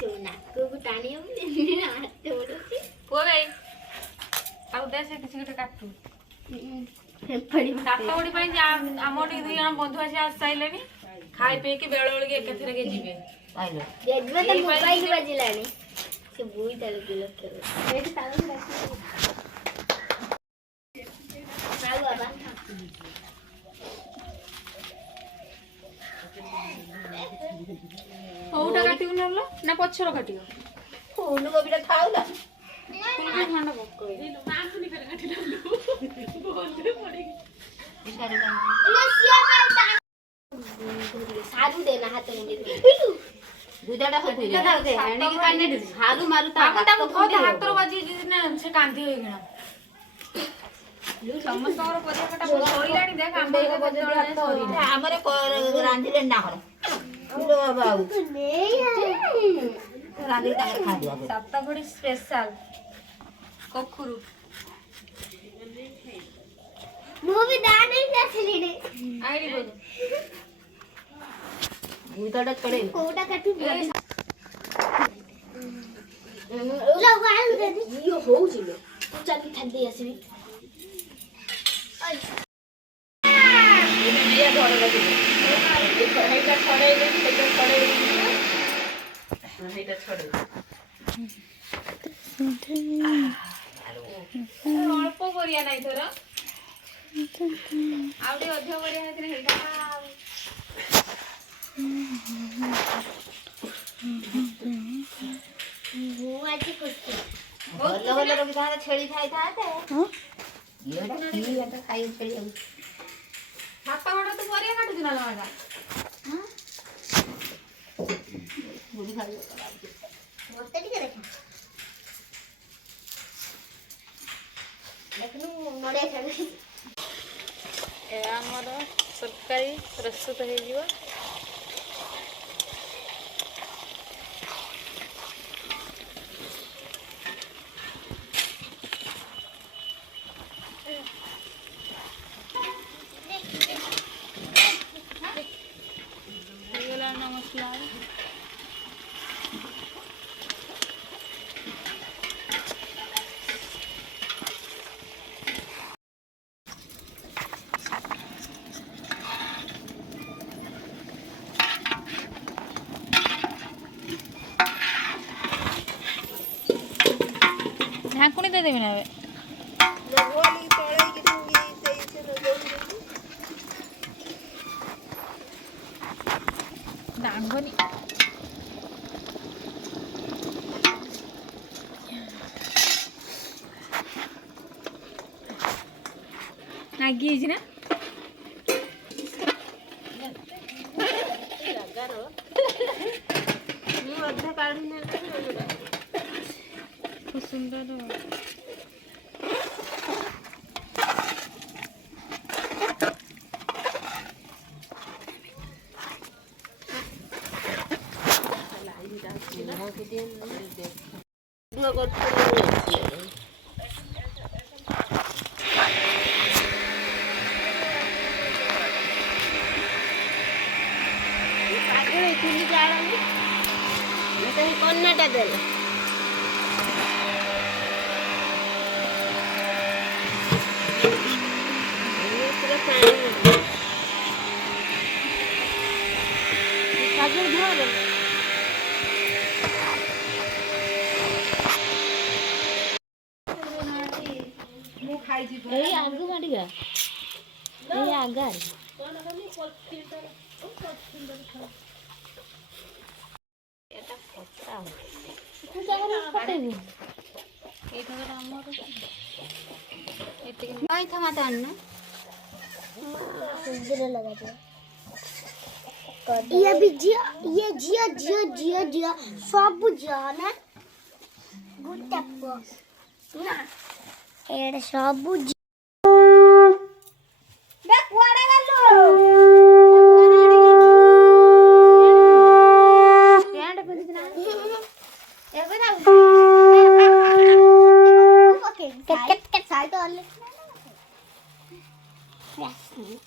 सोना को टाणी हम हाथ उड़ुची पुआ गई ଆଉ ଦେ ସେ କିଛି ଗୋଟେ କାଟୁ पड़ी କାଟ ଉଡି ପାଇଁ ଆମର ଟିକେ ଦୁଇ ଜଣ ବନ୍ଧୁ ଆସି ଆସିସାଇଲେଣି ଖାଇ ପିଇକି ବେଳ ବେଳକି ଏକାଥରକେ ଯିବେ ଆଇଲେ जेजबे तो मोबाइल बाजिलानी से बुई ताले किलो के एठी ताले राखी बाबू बाबा କୋଉଟା କାଟିବୁ ନହେଲେ ନା ପଛର କାଟିବ ଫୁଲ କୋବିଟା ଥାଉଲା ଫୁଲକୋବି ଖଣ୍ଡ ପକେଇ सारू देना हाथ में दे गुदाडा हो गुदा दाव दे हणी के काने दे सारू मारू ता ତାକୁ ଧୋଇ ହାତର ବାଜି ନା ସେ କାନ୍ଦି ହୋଇଗଲା ସମସ୍ତଙ୍କର ପରିବା କଟା ସରିଲାଣି ଦେଖ ଆମର ବଜେଟ ସରିଲା हमरे रांधिले ना हर लो बाबू रांधि ताके खा दिया साप्तागुड़ी स्पेशल कोखुरु मूवी दाने जासली रे आईडी बोल गुदाडा चढ़े कोटा काटू ओला वाल दे यो हो जिलो तू चल ठंडी आसीबी ये घर लगे हेटा छड़े दे हेटा छड़े हेटा छड़े अल्प करिया नाही थोर आवडे अध्य करिया हेतने हेटा आज कुछ ଭଲ ଭଲ ରଖି ତା ଛେଳି ଖାଇ ଥାate येडा की आता खाई छेड़ी ହାତ ଗୋଡ଼ ତୁ ପରିଆ କାଟୁଛୁ ନା ଲଙ୍କା हां बुढ़ी खाई मस्त टिके देखा देखनु नड़िया छाड़ी ए हमर सरकारी प्रस्तुत हे जीव नमस्कार ढाकुणी दे देबी ना लगवाली तळे की तू ये से न जाऊ डांगनी नागी ना जगारो मी अध्या काढून नेला खूब सुंदर कन्नाटा देला ए आगु माडिगा ए आगार এটা কতটা এটা জায়গা ফটেনি এইটা আমার এদিকে নাই থামাতে আন না सुंदर लगा दे ये भी जिया ये जिया जिया जिया जिया सब जाना गुटप्पो ना एड़े सब बे कुआडे गलो पैंट पिंदिना एबे ना ओके कट कट साइड तो ले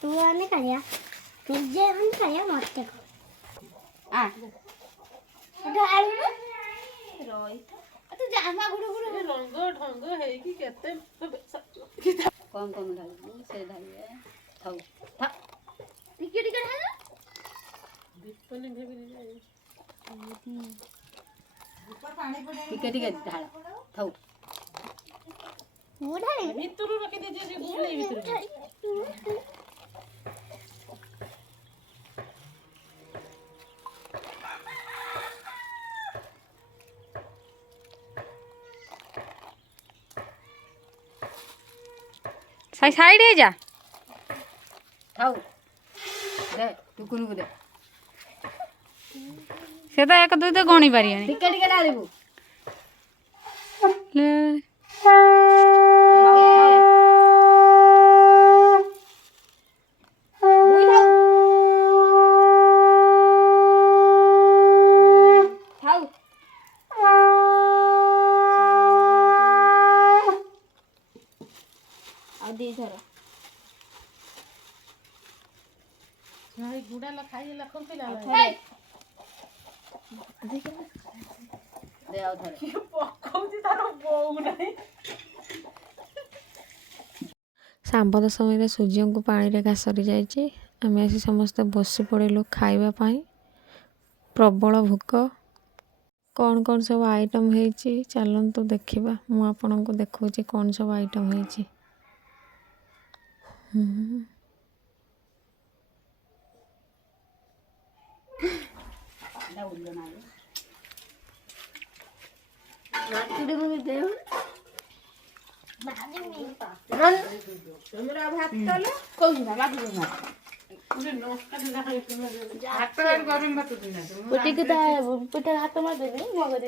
तू आने खाया तुझे हम खाया मत को आ उधर आलू ना ढंग ହେଇକି କେତେ कम कम ढालू से ढालिए थाऊ ଟିକେ ଟିକେ ଢାଳ ଦୀପନି ଭେବିନି ଯାଇ टिके टिके ढाल थाऊ ମୁଁ ଢାଳିବି ଭିତରୁ ରଖି ଦେଇଛି ସେ ଗୁଲେଇ ଭିତରୁ साइड हे जा थाऊ दे टुकुनु को दे से तो एक दुई तो गणी पारियानी टिके टिके ढालिबू ଭାଇ ଗୁଡା ଲା ଖାଇ ଲା ଖମ୍ପିଲା दे आओ थरे କି ପକଉଛି ତାର ବୋଉ ନାହିଁ ଶାମ୍ବ ଦଶମୀରେ ସୂର୍ଯ୍ୟଙ୍କୁ ପାଣିରେ ଘାସରି ଯାଇଛି ଆମେ ଆସି ସମସ୍ତେ ବସି ପଡ଼ିଲୁ ଖାଇବା ପାଇଁ ପ୍ରବଳ ଭୋକ କ'ଣ କ'ଣ ସବୁ ଆଇଟମ୍ ହେଇଛି ଚାଲନ୍ତୁ ଦେଖିବା ମୁଁ ଆପଣଙ୍କୁ ଦେଖାଉଛି କ'ଣ ସବୁ ଆଇଟମ୍ ହେଇଛି ना उल्लो ना ତମର ଭାତ ତଲେ କହୁଛି ନା ବାବୁ ନା ଗୋଟେ ନଷ୍ଟ ଦିନ ଭାତ ଗରମ ଭାତ ଦିନ ଟିକେ ତା ପିଠା ହାତ ମାରିଦେବି ମଗଜ